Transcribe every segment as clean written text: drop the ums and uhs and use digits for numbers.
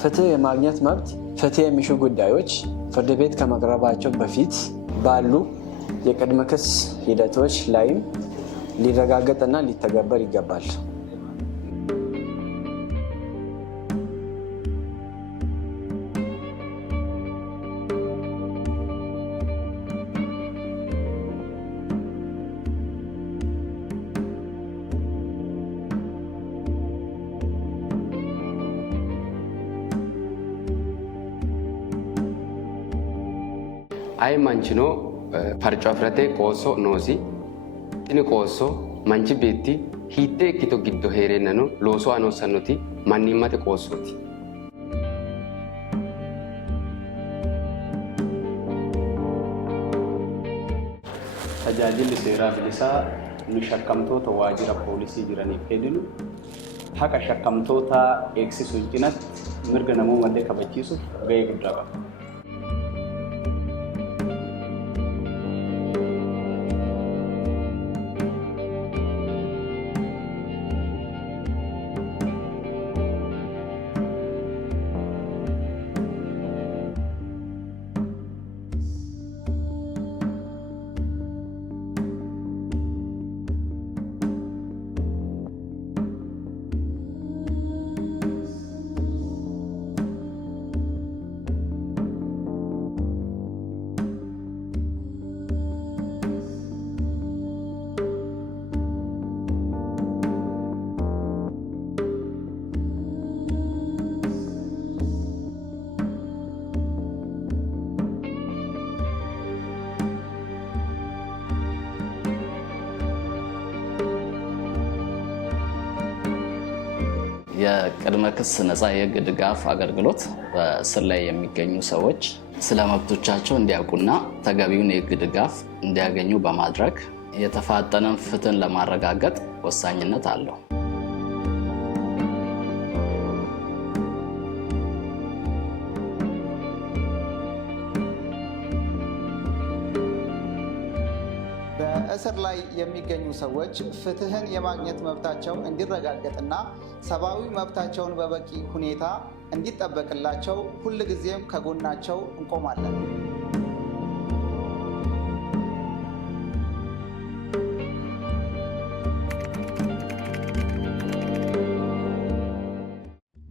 ፍትህ የማግኘት መብት ፍትህ የሚሹ ጉዳዮች ፍርድ ቤት ከመቅረባቸው በፊት ባሉ የቅድመ ክስ ሂደቶች ላይም ሊረጋገጥና ሊተገበር ይገባል። Ai mancino farcio frate qoso nosi tini qoso manchi beetti hiitte ikkito giddo heerennano looso anossannoti mannimmate qoossooti. Tajaajilli seeraa bilisaa nu shakkamtoota waajjira poolisii jiraniif kenninu haqa shakkamtoota eegsisuu cinatti mirga namoomallee kabachiisuuf gahee guddaa qaba. የቅድመ ክስ ነፃ የህግ ድጋፍ አገልግሎት በእስር ላይ የሚገኙ ሰዎች ስለ መብቶቻቸው እንዲያውቁና ተገቢውን የህግ ድጋፍ እንዲያገኙ በማድረግ የተፋጠነ ፍትህን ለማረጋገጥ ወሳኝነት አለው። በእስር ላይ የሚገኙ ሰዎች ፍትህን የማግኘት መብታቸው እንዲረጋገጥና ሰብአዊ መብታቸውን በበቂ ሁኔታ እንዲጠበቅላቸው ሁልጊዜም ከጎናቸው እንቆማለን።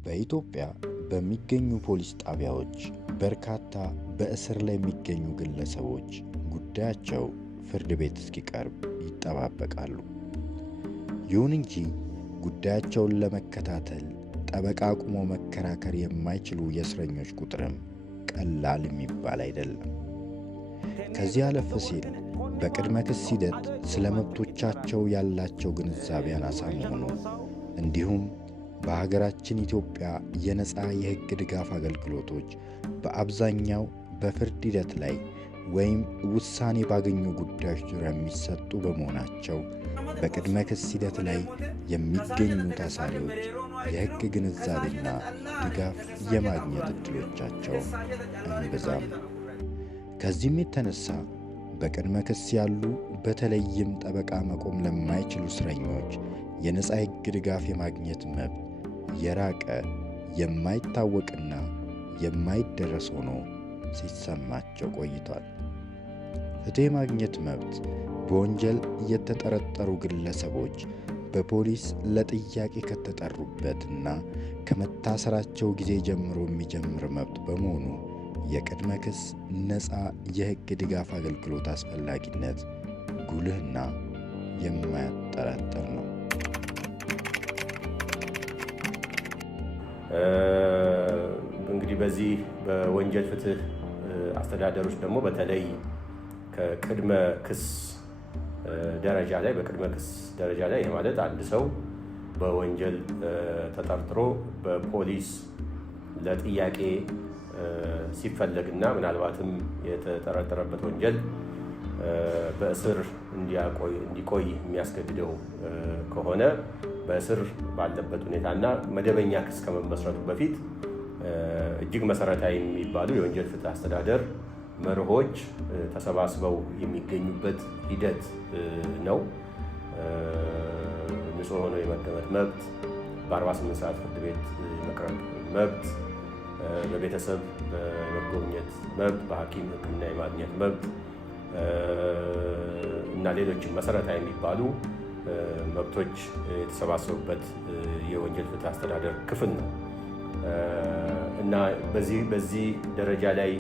በኢትዮጵያ በሚገኙ ፖሊስ ጣቢያዎች በርካታ በእስር ላይ የሚገኙ ግለሰቦች ጉዳያቸው ፍርድ ቤት እስኪቀርብ ይጠባበቃሉ። ይሁን እንጂ ጉዳያቸውን ለመከታተል ጠበቃ አቁሞ መከራከር የማይችሉ የእስረኞች ቁጥርም ቀላል የሚባል አይደለም። ከዚህ አለፍ ሲል በቅድመ ክስ ሂደት ስለ መብቶቻቸው ያላቸው ግንዛቤ አናሳ መሆኑ እንዲሁም በሀገራችን ኢትዮጵያ የነፃ የሕግ ድጋፍ አገልግሎቶች በአብዛኛው በፍርድ ሂደት ላይ ወይም ውሳኔ ባገኙ ጉዳዮች ዙሪያ የሚሰጡ በመሆናቸው በቅድመ ክስ ሂደት ላይ የሚገኙ ታሳሪዎች የሕግ ግንዛቤና ድጋፍ የማግኘት ዕድሎቻቸው እምብዛም። ከዚህም የተነሳ በቅድመ ክስ ያሉ በተለይም ጠበቃ መቆም ለማይችሉ እስረኞች የነፃ የሕግ ድጋፍ የማግኘት መብት የራቀ የማይታወቅና የማይደረስ ሆኖ ሲሰማቸው ቆይቷል። ፍትህ የማግኘት መብት በወንጀል የተጠረጠሩ ግለሰቦች በፖሊስ ለጥያቄ ከተጠሩበትና ከመታሰራቸው ጊዜ ጀምሮ የሚጀምር መብት በመሆኑ የቅድመ ክስ ነፃ የሕግ ድጋፍ አገልግሎት አስፈላጊነት ጉልህና የማያጠራጥር ነው። እንግዲህ በዚህ በወንጀል ፍትህ አስተዳደሮች ደግሞ በተለይ ከቅድመ ክስ ደረጃ ላይ በቅድመ ክስ ደረጃ ላይ ማለት አንድ ሰው በወንጀል ተጠርጥሮ በፖሊስ ለጥያቄ ሲፈለግና ምናልባትም የተጠረጠረበት ወንጀል በእስር እንዲቆይ የሚያስገድደው ከሆነ በእስር ባለበት ሁኔታና መደበኛ ክስ ከመመስረቱ በፊት እጅግ መሰረታዊ የሚባሉ የወንጀል ፍትህ አስተዳደር መርሆች ተሰባስበው የሚገኙበት ሂደት ነው። ንጹህ ሆኖ የመገመት መብት፣ በ48 ሰዓት ፍርድ ቤት የመቅረብ መብት፣ በቤተሰብ በመጎብኘት መብት፣ በሐኪም ሕክምና የማግኘት መብት እና ሌሎችም መሰረታዊ የሚባሉ መብቶች የተሰባሰቡበት የወንጀል ፍትህ አስተዳደር ክፍል ነው እና በዚህ ደረጃ ላይ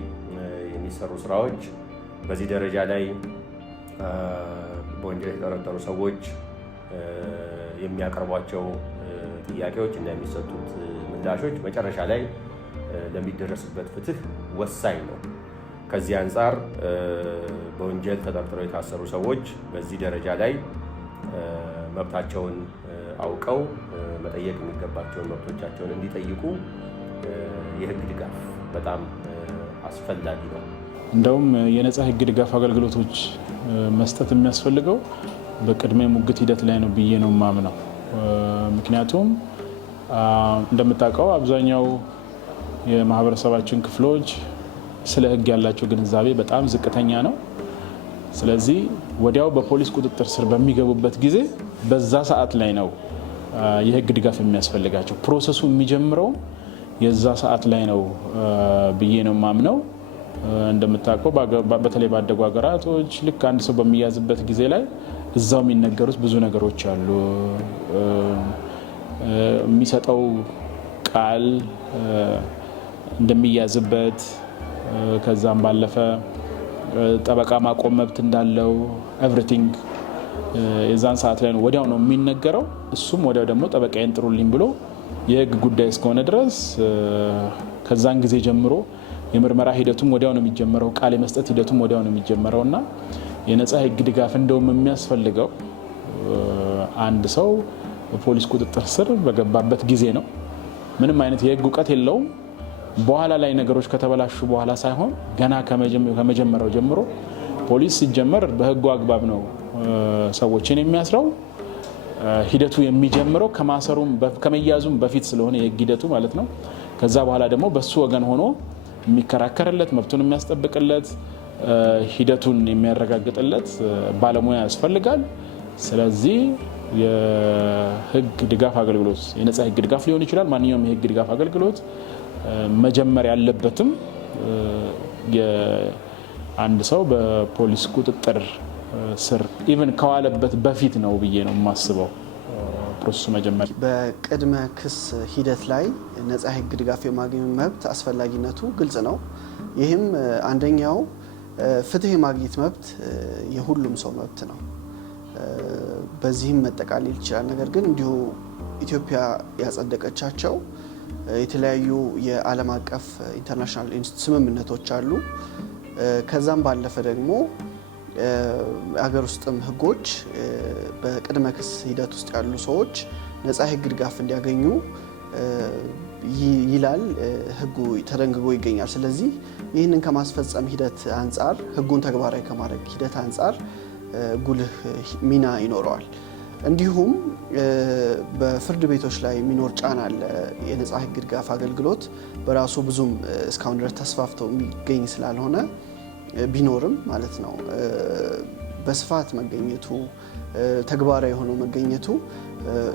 የሚሰሩ ስራዎች በዚህ ደረጃ ላይ በወንጀል የተጠረጠሩ ሰዎች የሚያቀርቧቸው ጥያቄዎች እና የሚሰጡት ምላሾች መጨረሻ ላይ ለሚደረስበት ፍትህ ወሳኝ ነው። ከዚህ አንጻር በወንጀል ተጠርጥረው የታሰሩ ሰዎች በዚህ ደረጃ ላይ መብታቸውን አውቀው መጠየቅ የሚገባቸውን መብቶቻቸውን እንዲጠይቁ የህግ ድጋፍ በጣም አስፈላጊ ነው። እንደውም የነፃ ህግ ድጋፍ አገልግሎቶች መስጠት የሚያስፈልገው በቅድመ ሙግት ሂደት ላይ ነው ብዬ ነው የማምነው። ምክንያቱም እንደምታውቀው አብዛኛው የማህበረሰባችን ክፍሎች ስለ ህግ ያላቸው ግንዛቤ በጣም ዝቅተኛ ነው። ስለዚህ ወዲያው በፖሊስ ቁጥጥር ስር በሚገቡበት ጊዜ በዛ ሰዓት ላይ ነው የህግ ድጋፍ የሚያስፈልጋቸው። ፕሮሰሱ የሚጀምረው የዛ ሰዓት ላይ ነው ብዬ ነው የማምነው። እንደምታውቀው በተለይ ባደጉ ሀገራቶች ልክ አንድ ሰው በሚያዝበት ጊዜ ላይ እዛው የሚነገሩት ብዙ ነገሮች አሉ። የሚሰጠው ቃል እንደሚያዝበት፣ ከዛም ባለፈ ጠበቃ ማቆም መብት እንዳለው ኤቭሪቲንግ የዛን ሰዓት ላይ ነው ወዲያው ነው የሚነገረው። እሱም ወዲያው ደግሞ ጠበቃዬን ጥሩልኝ ብሎ የህግ ጉዳይ እስከሆነ ድረስ ከዛን ጊዜ ጀምሮ የምርመራ ሂደቱም ወዲያው ነው የሚጀመረው፣ ቃል የመስጠት ሂደቱም ወዲያው ነው የሚጀመረው እና የነፃ ህግ ድጋፍ እንደውም የሚያስፈልገው አንድ ሰው በፖሊስ ቁጥጥር ስር በገባበት ጊዜ ነው። ምንም አይነት የህግ እውቀት የለውም። በኋላ ላይ ነገሮች ከተበላሹ በኋላ ሳይሆን ገና ከመጀመሪያው ጀምሮ ፖሊስ ሲጀመር በህጉ አግባብ ነው ሰዎችን የሚያስረው። ሂደቱ የሚጀምረው ከመያዙም በፊት ስለሆነ የህግ ሂደቱ ማለት ነው። ከዛ በኋላ ደግሞ በሱ ወገን ሆኖ የሚከራከርለት፣ መብቱን የሚያስጠብቅለት፣ ሂደቱን የሚያረጋግጥለት ባለሙያ ያስፈልጋል። ስለዚህ የህግ ድጋፍ አገልግሎት የነፃ ህግ ድጋፍ ሊሆን ይችላል። ማንኛውም የህግ ድጋፍ አገልግሎት መጀመር ያለበትም አንድ ሰው በፖሊስ ቁጥጥር ስር ኢቭን ከዋለበት በፊት ነው ብዬ ነው የማስበው። ፕሮሰሱ መጀመር በቅድመ ክስ ሂደት ላይ ነፃ ህግ ድጋፍ የማግኘት መብት አስፈላጊነቱ ግልጽ ነው። ይህም አንደኛው ፍትህ የማግኘት መብት የሁሉም ሰው መብት ነው። በዚህም መጠቃለል ይችላል። ነገር ግን እንዲሁ ኢትዮጵያ ያጸደቀቻቸው የተለያዩ የዓለም አቀፍ ኢንተርናሽናል ስምምነቶች አሉ። ከዛም ባለፈ ደግሞ አገር ውስጥም ህጎች በቅድመ ክስ ሂደት ውስጥ ያሉ ሰዎች ነፃ ህግ ድጋፍ እንዲያገኙ ይላል ህጉ ተደንግጎ ይገኛል። ስለዚህ ይህንን ከማስፈጸም ሂደት አንጻር ህጉን ተግባራዊ ከማድረግ ሂደት አንጻር ጉልህ ሚና ይኖረዋል። እንዲሁም በፍርድ ቤቶች ላይ የሚኖር ጫና አለ። የነፃ ህግ ድጋፍ አገልግሎት በራሱ ብዙም እስካሁን ድረስ ተስፋፍቶ የሚገኝ ስላልሆነ ቢኖርም ማለት ነው በስፋት መገኘቱ ተግባራዊ ሆኖ መገኘቱ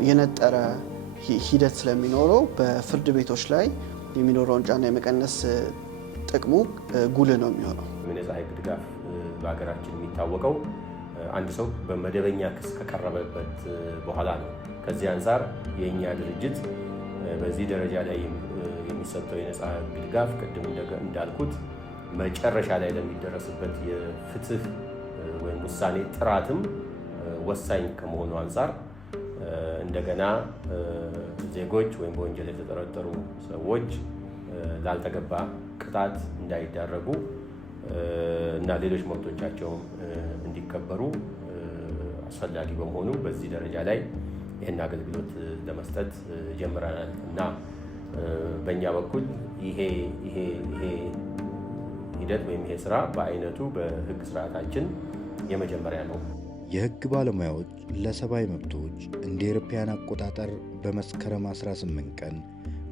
የነጠረ ሂደት ስለሚኖረው በፍርድ ቤቶች ላይ የሚኖረውን ጫና የመቀነስ ጥቅሙ ጉልህ ነው የሚሆነው። የነፃ ህግ ድጋፍ በሀገራችን የሚታወቀው አንድ ሰው በመደበኛ ክስ ከቀረበበት በኋላ ነው። ከዚህ አንጻር የእኛ ድርጅት በዚህ ደረጃ ላይ የሚሰጠው የነፃ ህግ ድጋፍ ቅድም እንዳልኩት መጨረሻ ላይ ለሚደረስበት የፍትህ ወይም ውሳኔ ጥራትም ወሳኝ ከመሆኑ አንጻር እንደገና ዜጎች ወይም በወንጀል የተጠረጠሩ ሰዎች ላልተገባ ቅጣት እንዳይዳረጉ እና ሌሎች መብቶቻቸው እንዲከበሩ አስፈላጊ በመሆኑ በዚህ ደረጃ ላይ ይህን አገልግሎት ለመስጠት ጀምረናል እና በእኛ በኩል ይሄ ሂደት ወይም ይሄ ስራ በአይነቱ በህግ ስርዓታችን የመጀመሪያ ነው። የህግ ባለሙያዎች ለሰብአዊ መብቶች እንደ አውሮፓውያን አቆጣጠር በመስከረም 18 ቀን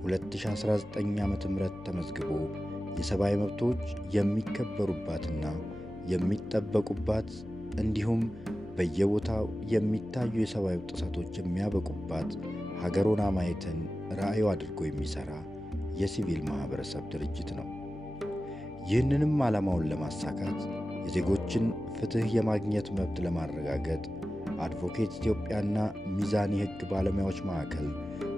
2019 ዓ.ም ተመዝግቦ የሰብአዊ መብቶች የሚከበሩባትና የሚጠበቁባት እንዲሁም በየቦታው የሚታዩ የሰብአዊ ጥሰቶች የሚያበቁባት ሀገሩን ማየትን ራዕዩ አድርጎ የሚሰራ የሲቪል ማህበረሰብ ድርጅት ነው። ይህንንም ዓላማውን ለማሳካት የዜጎችን ፍትህ የማግኘት መብት ለማረጋገጥ አድቮኬት ኢትዮጵያና ሚዛን የሕግ ባለሙያዎች ማዕከል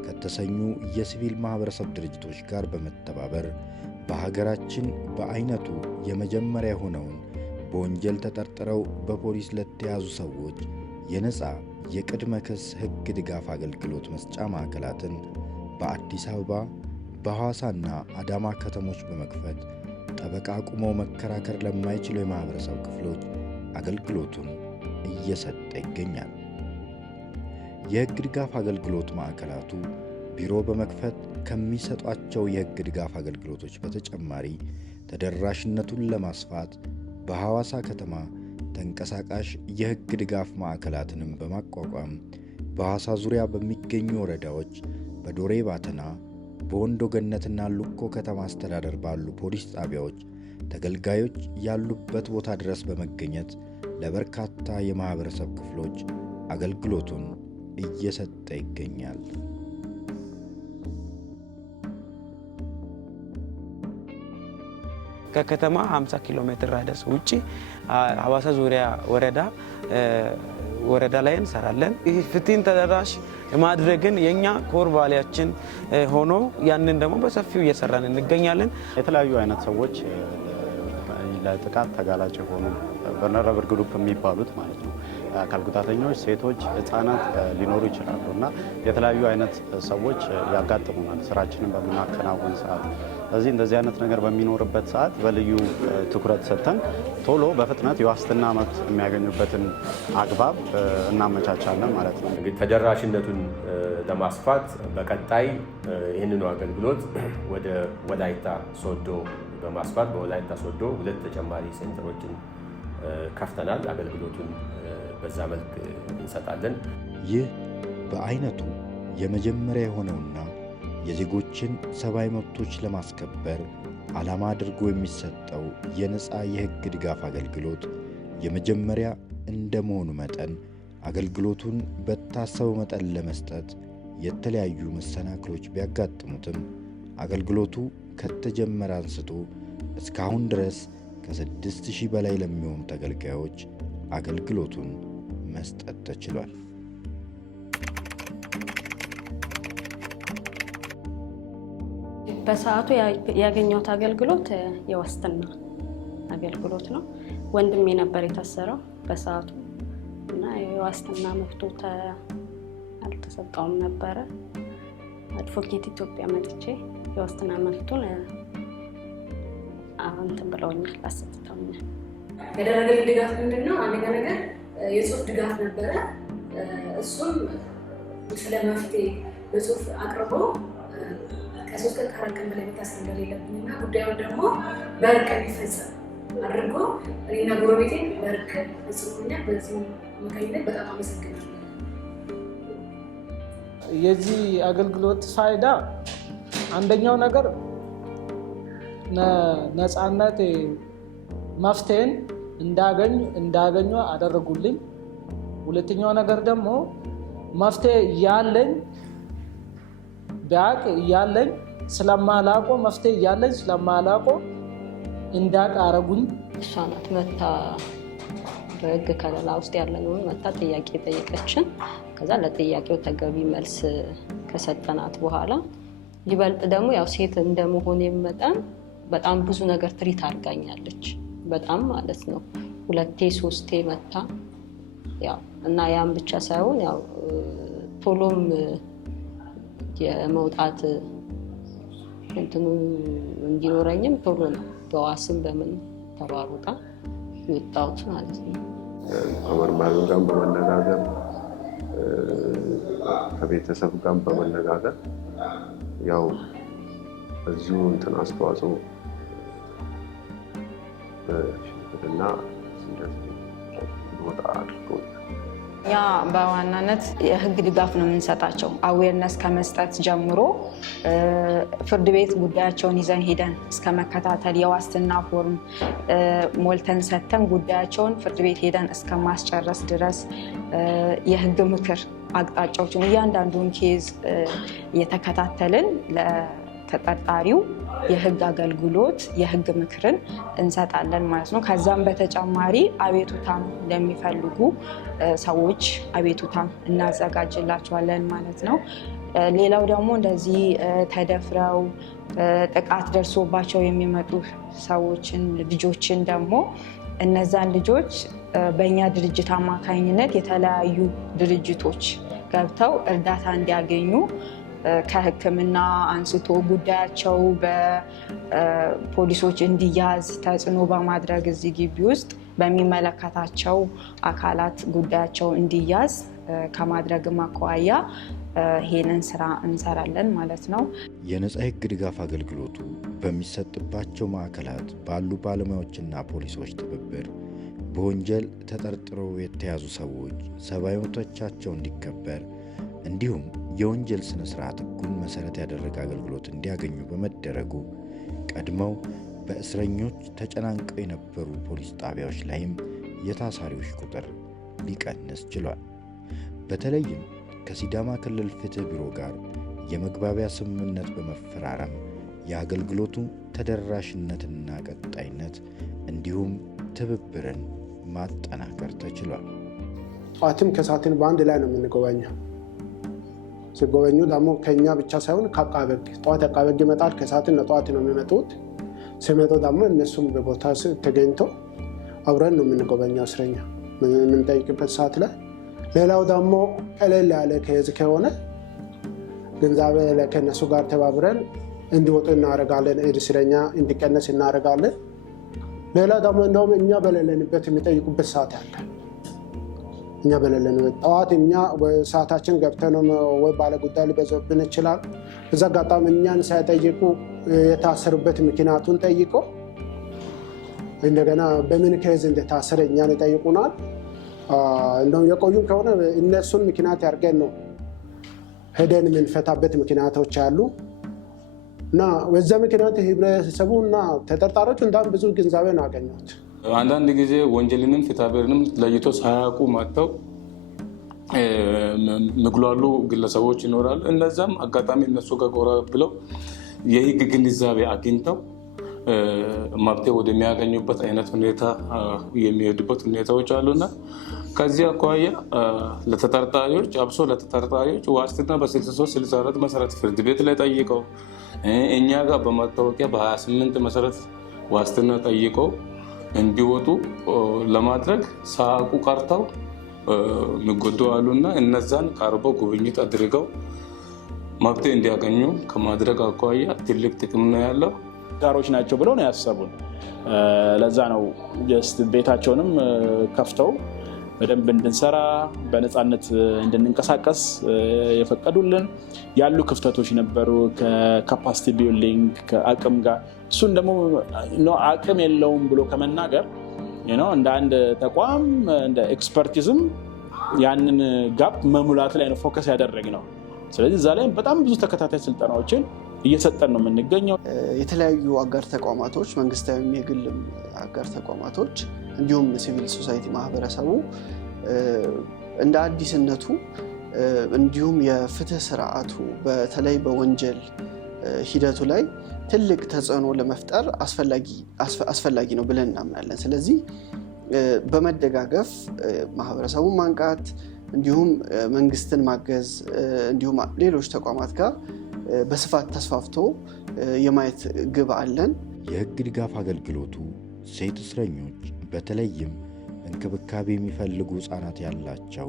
ከተሰኙ የሲቪል ማህበረሰብ ድርጅቶች ጋር በመተባበር በሀገራችን በአይነቱ የመጀመሪያ የሆነውን በወንጀል ተጠርጥረው በፖሊስ ለተያዙ ሰዎች የነፃ የቅድመ ክስ ሕግ ድጋፍ አገልግሎት መስጫ ማዕከላትን በአዲስ አበባ በሐዋሳና አዳማ ከተሞች በመክፈት ጠበቃ አቁመው መከራከር ለማይችሉ የማህበረሰብ ክፍሎች አገልግሎቱን እየሰጠ ይገኛል። የሕግ ድጋፍ አገልግሎት ማዕከላቱ ቢሮ በመክፈት ከሚሰጧቸው የሕግ ድጋፍ አገልግሎቶች በተጨማሪ ተደራሽነቱን ለማስፋት በሐዋሳ ከተማ ተንቀሳቃሽ የሕግ ድጋፍ ማዕከላትንም በማቋቋም በሐዋሳ ዙሪያ በሚገኙ ወረዳዎች በዶሬ ባተና፣ በወንዶ ገነትና ሉኮ ከተማ አስተዳደር ባሉ ፖሊስ ጣቢያዎች ተገልጋዮች ያሉበት ቦታ ድረስ በመገኘት ለበርካታ የማህበረሰብ ክፍሎች አገልግሎቱን እየሰጠ ይገኛል። ከከተማ 50 ኪሎ ሜትር ራዲየስ ውጪ ሐዋሳ ዙሪያ ወረዳ ላይ እንሰራለን። ፍትህን ተደራሽ ማድረግን የኛ ኮር ቫሊያችን ሆኖ ያንን ደግሞ በሰፊው እየሰራን እንገኛለን። የተለያዩ አይነት ሰዎች ለጥቃት ተጋላጭ የሆኑ ቨልነራብል ግሩፕ የሚባሉት ማለት ነው። አካል ጉዳተኞች፣ ሴቶች፣ ህፃናት ሊኖሩ ይችላሉ እና የተለያዩ አይነት ሰዎች ያጋጥሙናል ስራችንን በምናከናውን ሰዓት። ስለዚህ እንደዚህ አይነት ነገር በሚኖርበት ሰዓት በልዩ ትኩረት ሰጥተን ቶሎ በፍጥነት የዋስትና መብት የሚያገኙበትን አግባብ እናመቻቻለን ማለት ነው። እንግዲህ ተደራሽነቱን ለማስፋት በቀጣይ ይህንኑ አገልግሎት ወደ ወላይታ ሶዶ በማስፋት በወላይታ ሶዶ 2 ተጨማሪ ሴንተሮችን ከፍተናል። አገልግሎቱን በዛ መልክ እንሰጣለን። ይህ በአይነቱ የመጀመሪያ የሆነውና የዜጎችን ሰብአዊ መብቶች ለማስከበር ዓላማ አድርጎ የሚሰጠው የነፃ የሕግ ድጋፍ አገልግሎት የመጀመሪያ እንደመሆኑ መጠን አገልግሎቱን በታሰበው መጠን ለመስጠት የተለያዩ መሰናክሎች ቢያጋጥሙትም አገልግሎቱ ከተጀመረ አንስቶ እስካሁን ድረስ ከ6000 በላይ ለሚሆኑ ተገልጋዮች አገልግሎቱን መስጠት ተችሏል። በሰዓቱ ያገኘሁት አገልግሎት የዋስትና አገልግሎት ነው። ወንድሜ ነበር የታሰረው በሰዓቱ እና የዋስትና መብቱ አልተሰጠውም ነበረ። አድቮኬት ኢትዮጵያ መጥቼ የዋስትና መብቱን እንትን ብለውኛል፣ አሰጥተውኛል። ያደረገልኝ ድጋፍ ምንድን ነው? አንደኛ ነገር የጽሁፍ ድጋፍ ነበረ። እሱም ስለ መፍትሄ በጽሁፍ አቅርቦ ከ3 ቀን ከ4 ቀን በላይ መታሰር እንደሌለብኝ እና ጉዳዩን ደግሞ በእርቅ እንዲፈጸም አድርጎ እኔና ጎረቤቴ በእርቅ ፈጽሞኛል። በዚህ አማካኝነት በጣም አመሰግናለሁ። የዚህ አገልግሎት ፋይዳ አንደኛው ነገር ነፃነት መፍትሄን እንዳገኙ አደረጉልኝ። ሁለተኛው ነገር ደግሞ መፍትሄ እያለኝ ስለማላውቀው መፍትሄ እያለኝ ስለማላውቀው እንዳውቅ አረጉኝ። እሷ ናት መታ በሕግ ከለላ ውስጥ ያለነውን መታ ጥያቄ ጠየቀችን። ከዛ ለጥያቄው ተገቢ መልስ ከሰጠናት በኋላ ይበልጥ ደግሞ ያው ሴት እንደመሆኔ መጠን በጣም ብዙ ነገር ትሪት አድርጋኛለች። በጣም ማለት ነው 2-3 መታ ያው እና ያን ብቻ ሳይሆን ያው ቶሎም የመውጣት እንትኑ እንዲኖረኝም ቶሎ ነው በዋስም በምን ተባሩጣ የወጣሁት ማለት ነው። ከመርማሪው ጋር በመነጋገር ከቤተሰብ ጋር በመነጋገር ያው እዚሁ እንትን አስተዋጽኦ እና ወጣ አድርጎኛል። ያ በዋናነት የሕግ ድጋፍ ነው የምንሰጣቸው። አዌርነስ ከመስጠት ጀምሮ ፍርድ ቤት ጉዳያቸውን ይዘን ሄደን እስከ መከታተል የዋስትና ፎርም ሞልተን ሰጥተን ጉዳያቸውን ፍርድ ቤት ሄደን እስከ ማስጨረስ ድረስ የሕግ ምክር አቅጣጫዎችን እያንዳንዱን ኬዝ እየተከታተልን ለተጠርጣሪው የህግ አገልግሎት የህግ ምክርን እንሰጣለን ማለት ነው። ከዛም በተጨማሪ አቤቱታም ለሚፈልጉ ሰዎች አቤቱታም እናዘጋጅላቸዋለን ማለት ነው። ሌላው ደግሞ እንደዚህ ተደፍረው ጥቃት ደርሶባቸው የሚመጡ ሰዎችን ልጆችን ደግሞ እነዛን ልጆች በእኛ ድርጅት አማካኝነት የተለያዩ ድርጅቶች ገብተው እርዳታ እንዲያገኙ ከሕክምና አንስቶ ጉዳያቸው በፖሊሶች እንዲያዝ ተጽዕኖ በማድረግ እዚህ ግቢ ውስጥ በሚመለከታቸው አካላት ጉዳያቸው እንዲያዝ ከማድረግም አኳያ ይሄንን ስራ እንሰራለን ማለት ነው። የነጻ የህግ ድጋፍ አገልግሎቱ በሚሰጥባቸው ማዕከላት ባሉ ባለሙያዎችና ፖሊሶች ትብብር በወንጀል ተጠርጥረው የተያዙ ሰዎች ሰብአዊ መብቶቻቸው እንዲከበር እንዲሁም የወንጀል ስነ ስርዓት ህጉን መሰረት ያደረገ አገልግሎት እንዲያገኙ በመደረጉ ቀድመው በእስረኞች ተጨናንቀው የነበሩ ፖሊስ ጣቢያዎች ላይም የታሳሪዎች ቁጥር ሊቀንስ ችሏል። በተለይም ከሲዳማ ክልል ፍትህ ቢሮ ጋር የመግባቢያ ስምምነት በመፈራረም የአገልግሎቱ ተደራሽነትና ቀጣይነት እንዲሁም ትብብርን ማጠናከር ተችሏል። ጠዋትም ከሰዓትን በአንድ ላይ ነው የምንጎበኘው። ሲጎበኙ ደግሞ ከኛ ብቻ ሳይሆን ከአቃቤ ህግ ጠዋት አቃቤ ህግ ይመጣል፣ ከሰዓትና ጠዋት ነው የሚመጡት። ሲመጡ ደግሞ እነሱም በቦታ ተገኝቶ አብረን ነው የምንጎበኘው እስረኛ የምንጠይቅበት ሰዓት ላይ። ሌላው ደግሞ ቀለል ያለ ከዝ ከሆነ ግንዛቤ ከእነሱ ጋር ተባብረን እንዲወጡ እናደርጋለን። እስረኛ እንዲቀነስ እናደርጋለን። ሌላ ደግሞ እንደውም እኛ በሌለንበት የሚጠይቁበት ሰዓት አለ። እኛ በሌለንበት ጠዋት እኛ ሰዓታችን ገብተን ወይ ባለጉዳይ ሊበዛብን ይችላል። በዛ አጋጣሚ እኛን ሳይጠይቁ የታሰሩበት ምክንያቱን ጠይቆ እንደገና በምን ከዝ እንደታሰረ እኛን ይጠይቁናል። እንደውም የቆዩም ከሆነ እነሱን ምክንያት ያርገን ነው ሄደን የምንፈታበት ምክንያቶች አሉ እና በዛ ምክንያት ህብረተሰቡ እና ተጠርጣሪዎች እንዳም ብዙ ግንዛቤ ነው ያገኙት። አንዳንድ ጊዜ ወንጀልንም ፍትሐብሔርንም ለይቶ ሳያውቁ መጥተው ምግሏሉ ግለሰቦች ይኖራሉ። እነዛም አጋጣሚ እነሱ ጋር ጎራ ብለው የህግ ግንዛቤ አግኝተው መብት ወደሚያገኙበት አይነት ሁኔታ የሚሄዱበት ሁኔታዎች አሉና ከዚህ አኳያ ለተጠርጣሪዎች አብሶ ለተጠርጣሪዎች ዋስትና በ6364 መሰረት ፍርድ ቤት ላይ ጠይቀው እኛ ጋር በመታወቂያ በ28 መሰረት ዋስትና ጠይቀው እንዲወጡ ለማድረግ ሳያውቁ ቀርተው የሚጎዱ አሉና እነዛን ቀርበው ጉብኝት አድርገው መብት እንዲያገኙ ከማድረግ አኳያ ትልቅ ጥቅም ነው ያለው። ጋሮች ናቸው ብለው ነው ያሰቡን። ለዛ ነው ቤታቸውንም ከፍተው በደንብ እንድንሰራ በነፃነት እንድንንቀሳቀስ የፈቀዱልን። ያሉ ክፍተቶች ነበሩ ከካፓሲቲ ቢልዲንግ ከአቅም ጋር። እሱን ደግሞ አቅም የለውም ብሎ ከመናገር እንደ አንድ ተቋም እንደ ኤክስፐርቲዝም ያንን ጋፕ መሙላት ላይ ነው ፎከስ ያደረግ ነው። ስለዚህ እዛ ላይ በጣም ብዙ ተከታታይ ስልጠናዎችን እየሰጠን ነው የምንገኘው። የተለያዩ አጋር ተቋማቶች መንግስታዊም የግልም አጋር ተቋማቶች እንዲሁም ሲቪል ሶሳይቲ ማህበረሰቡ እንደ አዲስነቱ እንዲሁም የፍትህ ስርዓቱ በተለይ በወንጀል ሂደቱ ላይ ትልቅ ተጽዕኖ ለመፍጠር አስፈላጊ ነው ብለን እናምናለን። ስለዚህ በመደጋገፍ ማህበረሰቡን ማንቃት እንዲሁም መንግስትን ማገዝ እንዲሁም ሌሎች ተቋማት ጋር በስፋት ተስፋፍቶ የማየት ግብ አለን። የህግ ድጋፍ አገልግሎቱ ሴት እስረኞች በተለይም እንክብካቤ የሚፈልጉ ህጻናት ያላቸው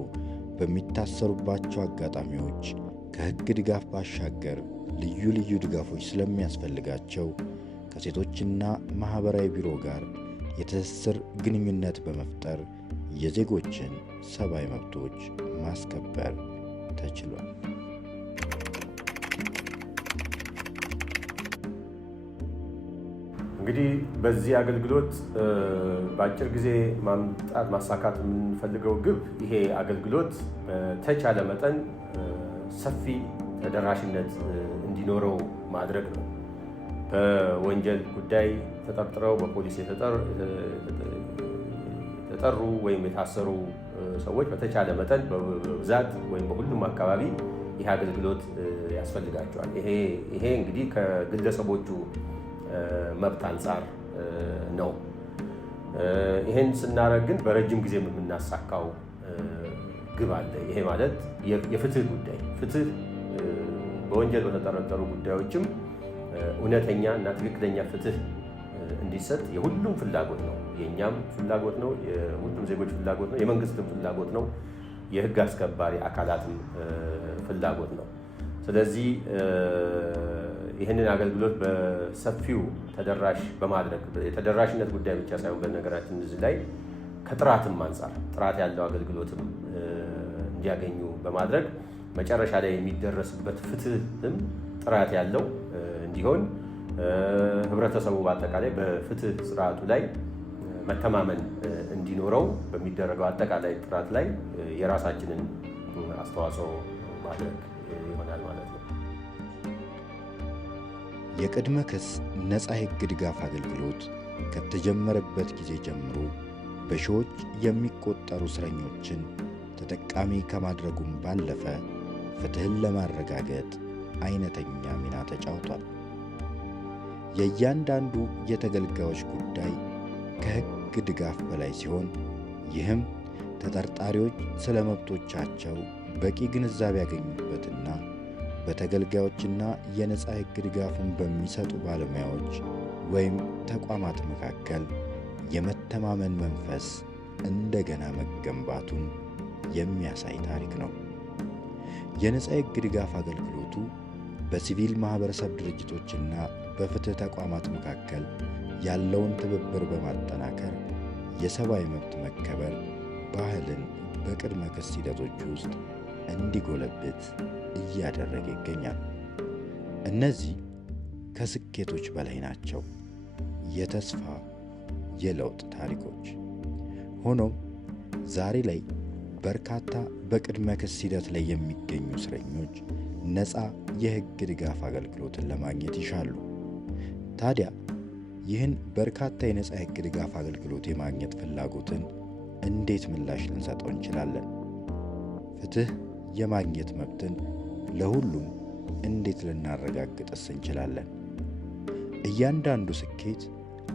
በሚታሰሩባቸው አጋጣሚዎች ከህግ ድጋፍ ባሻገር ልዩ ልዩ ድጋፎች ስለሚያስፈልጋቸው ከሴቶችና ማህበራዊ ቢሮ ጋር የትስስር ግንኙነት በመፍጠር የዜጎችን ሰብአዊ መብቶች ማስከበር ተችሏል። እንግዲህ በዚህ አገልግሎት በአጭር ጊዜ ማሳካት የምንፈልገው ግብ ይሄ አገልግሎት በተቻለ መጠን ሰፊ ተደራሽነት እንዲኖረው ማድረግ ነው። በወንጀል ጉዳይ ተጠርጥረው በፖሊስ የተጠሩ ወይም የታሰሩ ሰዎች በተቻለ መጠን በብዛት ወይም በሁሉም አካባቢ ይህ አገልግሎት ያስፈልጋቸዋል። ይሄ እንግዲህ ከግለሰቦቹ መብት አንጻር ነው። ይሄን ስናደርግ ግን በረጅም ጊዜ የምናሳካው ግብ አለ። ይሄ ማለት የፍትህ ጉዳይ፣ ፍትህ በወንጀል በተጠረጠሩ ጉዳዮችም እውነተኛ እና ትክክለኛ ፍትህ እንዲሰጥ የሁሉም ፍላጎት ነው። የእኛም ፍላጎት ነው፣ የሁሉም ዜጎች ፍላጎት ነው፣ የመንግስትም ፍላጎት ነው፣ የህግ አስከባሪ አካላትም ፍላጎት ነው። ስለዚህ ይህንን አገልግሎት በሰፊው ተደራሽ በማድረግ የተደራሽነት ጉዳይ ብቻ ሳይሆን በነገራችን እዚህ ላይ ከጥራትም አንጻር ጥራት ያለው አገልግሎትም እንዲያገኙ በማድረግ መጨረሻ ላይ የሚደረስበት ፍትህም ጥራት ያለው እንዲሆን ህብረተሰቡ በአጠቃላይ በፍትህ ስርዓቱ ላይ መተማመን እንዲኖረው በሚደረገው አጠቃላይ ጥራት ላይ የራሳችንን አስተዋጽኦ ማድረግ ይሆናል ማለት ነው። የቅድመ ክስ ነፃ የህግ ድጋፍ አገልግሎት ከተጀመረበት ጊዜ ጀምሮ በሺዎች የሚቆጠሩ እስረኞችን ተጠቃሚ ከማድረጉም ባለፈ ፍትህን ለማረጋገጥ አይነተኛ ሚና ተጫውቷል። የእያንዳንዱ የተገልጋዮች ጉዳይ ከህግ ድጋፍ በላይ ሲሆን፣ ይህም ተጠርጣሪዎች ስለ መብቶቻቸው በቂ ግንዛቤ ያገኙበትና በተገልጋዮችና የነፃ ህግ ድጋፉን በሚሰጡ ባለሙያዎች ወይም ተቋማት መካከል የመተማመን መንፈስ እንደገና መገንባቱን የሚያሳይ ታሪክ ነው። የነፃ ህግ ድጋፍ አገልግሎቱ በሲቪል ማህበረሰብ ድርጅቶችና በፍትህ ተቋማት መካከል ያለውን ትብብር በማጠናከር የሰብአዊ መብት መከበር ባህልን በቅድመ ክስ ሂደቶች ውስጥ እንዲጎለብት እያደረገ ይገኛል። እነዚህ ከስኬቶች በላይ ናቸው፣ የተስፋ የለውጥ ታሪኮች። ሆኖም ዛሬ ላይ በርካታ በቅድመ ክስ ሂደት ላይ የሚገኙ እስረኞች ነፃ የህግ ድጋፍ አገልግሎትን ለማግኘት ይሻሉ። ታዲያ ይህን በርካታ የነፃ የህግ ድጋፍ አገልግሎት የማግኘት ፍላጎትን እንዴት ምላሽ ልንሰጠው እንችላለን? ፍትህ የማግኘት መብትን ለሁሉም እንዴት ልናረጋግጥስ እንችላለን? እያንዳንዱ ስኬት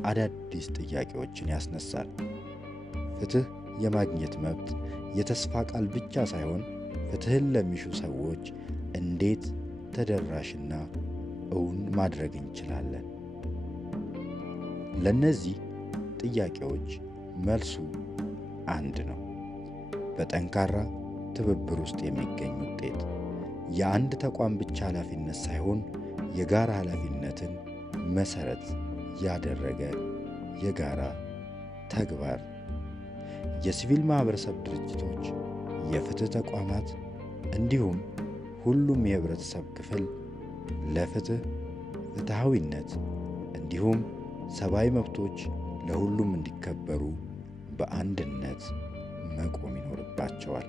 አዳዲስ ጥያቄዎችን ያስነሳል። ፍትህ የማግኘት መብት የተስፋ ቃል ብቻ ሳይሆን ፍትህን ለሚሹ ሰዎች እንዴት ተደራሽና እውን ማድረግ እንችላለን? ለነዚህ ጥያቄዎች መልሱ አንድ ነው። በጠንካራ ትብብር ውስጥ የሚገኝ ውጤት፣ የአንድ ተቋም ብቻ ኃላፊነት ሳይሆን የጋራ ኃላፊነትን መሰረት ያደረገ የጋራ ተግባር። የሲቪል ማህበረሰብ ድርጅቶች፣ የፍትህ ተቋማት እንዲሁም ሁሉም የህብረተሰብ ክፍል ለፍትህ፣ ፍትሃዊነት እንዲሁም ሰብአዊ መብቶች ለሁሉም እንዲከበሩ በአንድነት መቆም ይኖርባቸዋል።